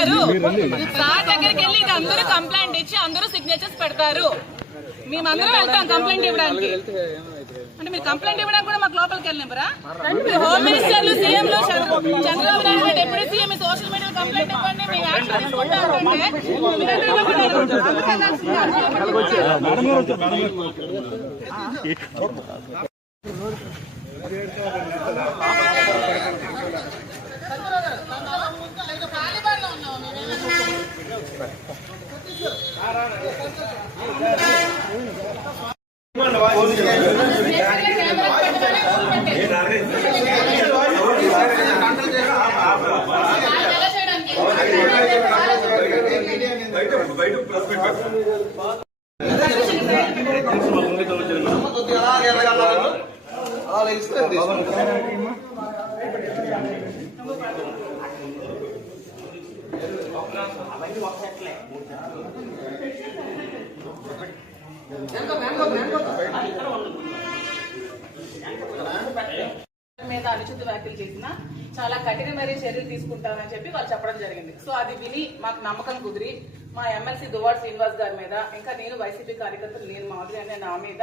ఇస్తారు. సార్ దగ్గరికి వెళ్ళి ఇది అందరూ కంప్లైంట్ ఇచ్చి అందరూ సిగ్నేచర్స్ పెడతారు. మేమందరం వెళ్తాం కంప్లైంట్ ఇవ్వడానికి. అంటే మీరు కంప్లైంట్ ఇవ్వడానికి కూడా మాకు లోపలికి వెళ్ళినరా? హోమ్ మినిస్టర్లు, సీఎంలు, Chandrababu Naidu deputy CM social media complaint ఇవ్వండి, మేము యాక్షన్ తీసుకుంటామంటే మీద అనుచిత వ్యాఖ్యలు చేసిన చాలా కఠినమైన చర్యలు తీసుకుంటామని చెప్పి వాళ్ళు చెప్పడం జరిగింది. సో అది విని మాకు నమ్మకం కుదిరి మా ఎమ్మెల్సీ దువ్వాడ శ్రీనివాస్ గారి మీద, ఇంకా నేను వైసీపీ కార్యకర్తలు నేను మాధురి అనే నా మీద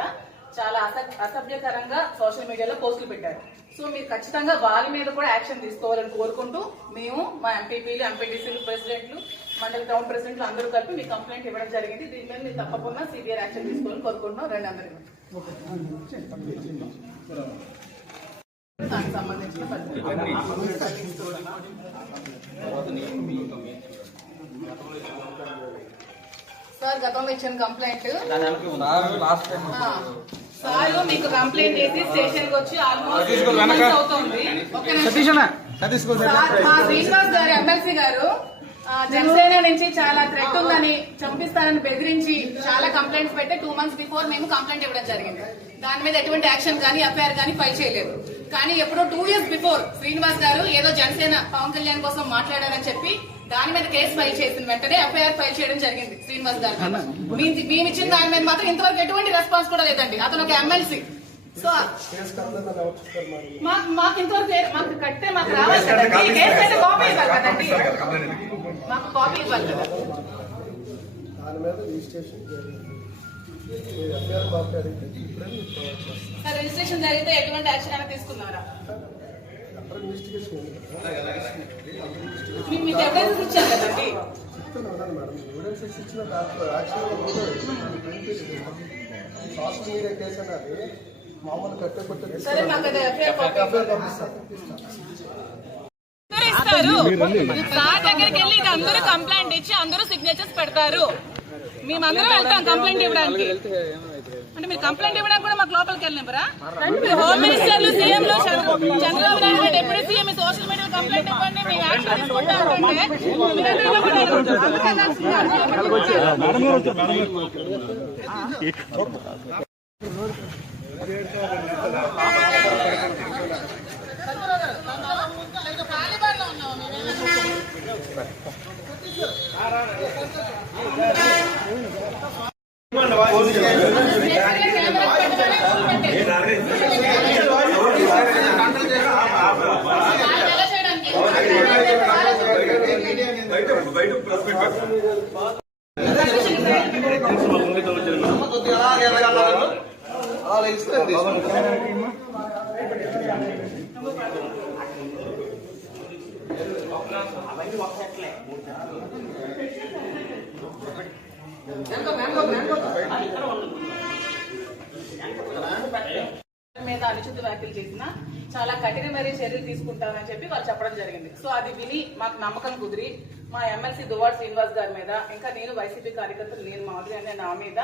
చాలా అసభ్యకరంగా సోషల్ మీడియాలో పోస్టులు పెట్టారు. సో మీరు ఖచ్చితంగా వారి మీద కూడా యాక్షన్ తీసుకోవాలని కోరుకుంటూ మేము మా ఎంపీపీలు, ఎంపీటీసీలు, ప్రెసిడెంట్లు, మండలి టౌన్ ప్రెసిడెంట్లు అందరూ కలిపి మీ కంప్లైంట్ ఇవ్వడం జరిగింది. దీని మీద మీరు తప్పకుండా సివియర్ యాక్షన్ తీసుకోవాలని కోరుకుంటున్నాం. రెండు అందరికీ దానికి సంబంధించిన సార్ గతంలో ఇచ్చిన కంప్లైంట్ సార్ మీకు కంప్లైంట్ చేసి స్టేషన్ కి వచ్చి ఆల్మోస్ట్ అవుతుంది. శ్రీనివాస్ గారు ఎమ్మెల్సీ గారు జనసేన నుంచి చాలా థ్రెట్ ఉందని, చంపిస్తారని బెదిరించి చాలా కంప్లైంట్స్ పెట్టి 2 months బిఫోర్ మేము కంప్లైంట్ ఇవ్వడం జరిగింది. దాని మీద ఎటువంటి యాక్షన్ కానీ ఎఫ్ఐఆర్ కానీ ఫైల్ చేయలేదు. కానీ ఎప్పుడో 2 years బిఫోర్ శ్రీనివాస్ గారు ఏదో జనసేన పవన్ కళ్యాణ్ కోసం మాట్లాడారని చెప్పి దాని మీద కేసు ఫైల్ చేసిన వెంటనే ఎఫ్ఐఆర్ ఫైల్ చేయడం జరిగింది శ్రీనివాస్ గారు. మేము ఇచ్చిన దాని మీద మాత్రం ఇంతవరకు ఎటువంటి రెస్పాన్స్ కూడా లేదండి. అతను ఒక ఎమ్మెల్సీ. సో మాకు ఇంతవరకు మాకు కట్టే మాకు రావాలి కదండి, కేసు అయితే కాపీ ఇవ్వాలి కదండి, మాకు కాపీ ఇవ్వాలి కదా. రిజిస్ట్రేషన్ జరిగితే ఎటువంటి యాక్షన్ అయినా తీసుకున్నారా? మీకు ఎవిడెన్స్ ఇచ్చారు కదండి. సరే మాకు ఇస్తారు. సార్ దగ్గరికి వెళ్ళి ఇది అందరూ కంప్లైంట్ ఇచ్చి అందరూ సిగ్నేచర్స్ పెడతారు. మేమందరం వెళ్తాం కంప్లైంట్ ఇవ్వడానికి. అంటే మీరు కంప్లైంట్ ఇవ్వడానికి కూడా మాకు లోపలికి వెళ్ళినరా? హోమ్ మినిస్టర్లు, సీఎంలు, Chandrababu Naidu deputy CM social media complaint ఇవ్వండి, మేము యాక్షన్ తీసుకుంటామంటే మీద అనుచిత వ్యాఖ్యలు చేసిన చాలా కఠినమైన చర్యలు తీసుకుంటామని చెప్పి వాళ్ళు చెప్పడం జరిగింది. సో అది విని మాకు నమ్మకం కుదిరి మా ఎమ్మెల్సీ దువ్వాడ శ్రీనివాస్ గారి మీద, ఇంకా నేను వైసీపీ కార్యకర్తలు నేను మాధురి అనే నా మీద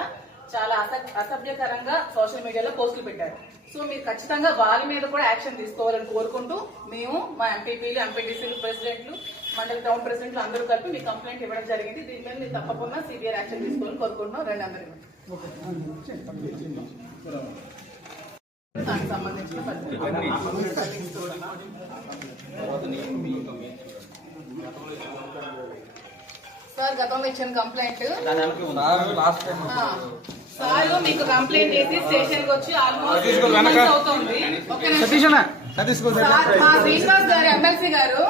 చాలా అసభ్యకరంగా సోషల్ మీడియాలో పోస్టులు పెట్టారు. సో మీరు ఖచ్చితంగా వారి మీద కూడా యాక్షన్ తీసుకోవాలని కోరుకుంటూ మేము మా ఎంపీపీలు, ఎంపీటీసీలు, ప్రెసిడెంట్లు, మండలి టౌన్ ప్రెసిడెంట్లు అందరూ కలిపి మీ కంప్లైంట్ ఇవ్వడం జరిగింది. దీని మీద మీరు తప్పకుండా సివియర్ యాక్షన్ తీసుకోవాలని కోరుకుంటున్నాం. రెండు అందరికీ దానికి సంబంధించిన సార్ గతంలో ఇచ్చిన కంప్లైంట్ సార్ మీకు కంప్లైంట్ చేసి స్టేషన్ కి వచ్చి ఆల్మోస్ట్ అవుతుంది. శ్రీనివాస్ గారు ఎమ్మెల్సీ గారు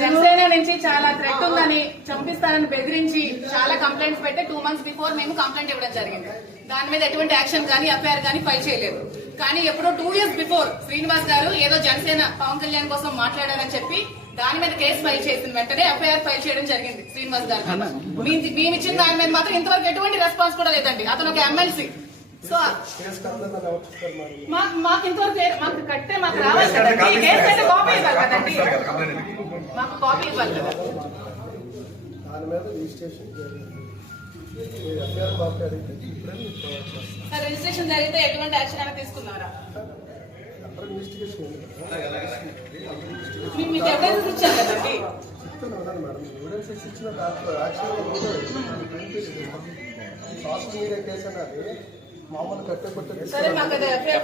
జనసేన నుంచి చాలా థ్రెట్ ఉందని, చంపిస్తానని బెదిరించి చాలా కంప్లైంట్స్ పెట్టి 2 months బిఫోర్ మేము కంప్లైంట్ ఇవ్వడం జరిగింది. దాని మీద ఎటువంటి యాక్షన్ కానీ ఎఫ్ఐఆర్ కానీ ఫైల్ చేయలేదు. కానీ ఎప్పుడో 2 years బిఫోర్ శ్రీనివాస్ గారు ఏదో జనసేన పవన్ కళ్యాణ్ కోసం మాట్లాడారని చెప్పి దాని మీద కేసు ఫైల్ చేసిన వెంటనే ఎఫ్ఐఆర్ ఫైల్ చేయడం జరిగింది శ్రీనివాస్ గారు. మేము ఇచ్చిన దాని మీద మాత్రం ఇంతవరకు ఎటువంటి రెస్పాన్స్ కూడా లేదండి. అతను ఒక ఎమ్మెల్సీ. సో మాకు ఇంతవరకు మాకు కట్టే మాకు రావాలి కదండి. కేసు అయితే కాపీ ఇవ్వాలి కదండి. మాకు కాపీ ఇవ్వాలి కదా. రిజిస్ట్రేషన్ జరిగితే ఎటువంటి యాక్షన్ అయినా తీసుకున్నారా? మీకు ఎవిడెన్స్ ఇచ్చారు కదండి. సోషల్ మీడియా కేసు అనేది మామూలు కట్టె సరే మాకు ఎఫ్ఐఆర్